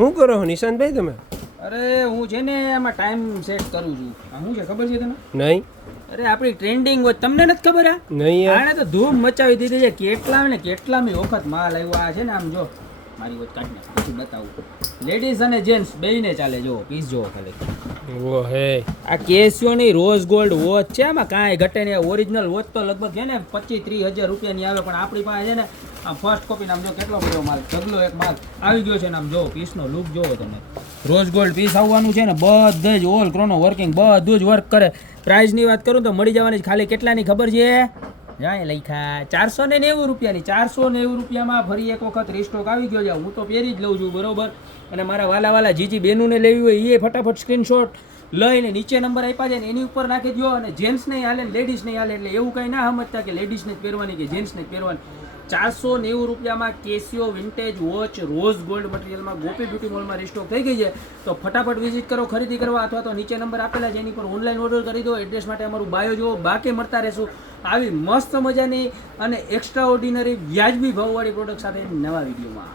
શું કરો છો નિશાંતભાઈ તમે? અરે હું છે ને આમાં ટાઈમ સેટ કરું છું. શું છે ખબર છે તને? નહીં. અરે આપણી ટ્રેન્ડિંગ હોય તમને નથી ખબર? નહીં યાર. આને તો ધૂમ મચાવી દીધી છે. કેટલામી વખત માલ આવ્યો આ છે ને. આમ જો મારી વખત કાઢને પછી બતાવું. લેડીઝ અને જેન્ટ્સ બેયને ચાલે. જો પીસ જો ખાલી. ઓ હે આ કેસિયોની રોઝ ગોલ્ડ વોચ છે. આમાં કાંઈ ઘટે નહીં. ઓરિજિનલ વોચ તો લગભગ છે ને 25-30 હજાર રૂપિયાની આવે, પણ આપણી પાસે છે ને આમ ફર્સ્ટ કોપી નામ જો કેટલો બધો માલ, ઢગલો એક માલ આવી ગયો છે ને. આમ જો પીસનો લુક જોવો તમે. રોઝ ગોલ્ડ પીસ આવવાનું છે ને, બધે જ ઓલ ક્રોનો વર્કિંગ બધું જ વર્ક કરે. પ્રાઇસની વાત કરું તો મળી જવાની ખાલી કેટલાની ખબર છે? જાય લખ્યા 490 રૂપિયાની. 490 રૂપિયામાં ફરી એક વખત રીસ્ટોક આવી ગયો છે. હું તો પહેરી જ લઉં છું બરોબર. અને મારા વાલા જીજી બેનુને લેવી હોય એ ફટાફટ સ્ક્રીનશોટ લઈને નીચે નંબર આપ્યા છે ને એની ઉપર નાખી દો. અને જેન્ટ્સ નહીં હાલે, લેડીઝ નહીં હાલે. એટલે એવું કંઈ ના સમજતા કે લેડીઝને જ પહેરવાની કે જેન્ટ્સને જ પહેરવાની. 490 રૂપિયામાં કેસિયો વિન્ટેજ વોચ રોઝ ગોલ્ડ મટીરિયલમાં ગોપી બ્યુટી મોલમાં રીસ્ટોક થઈ ગઈ છે. તો ફટાફટ વિઝિટ કરો ખરીદી કરવા, અથવા તો નીચે નંબર આપેલા છે એની પર ઓનલાઈન ઓર્ડર કરી દો. એડ્રેસ માટે અમારું બાયો જુઓ. બાકી મળતા રહેશું આવી મસ્ત મજાની અને એક્સ્ટ્રા ઓર્ડિનરી વ્યાજબી ભાવવાળી પ્રોડક્ટ સાથે નવા વિડીયોમાં.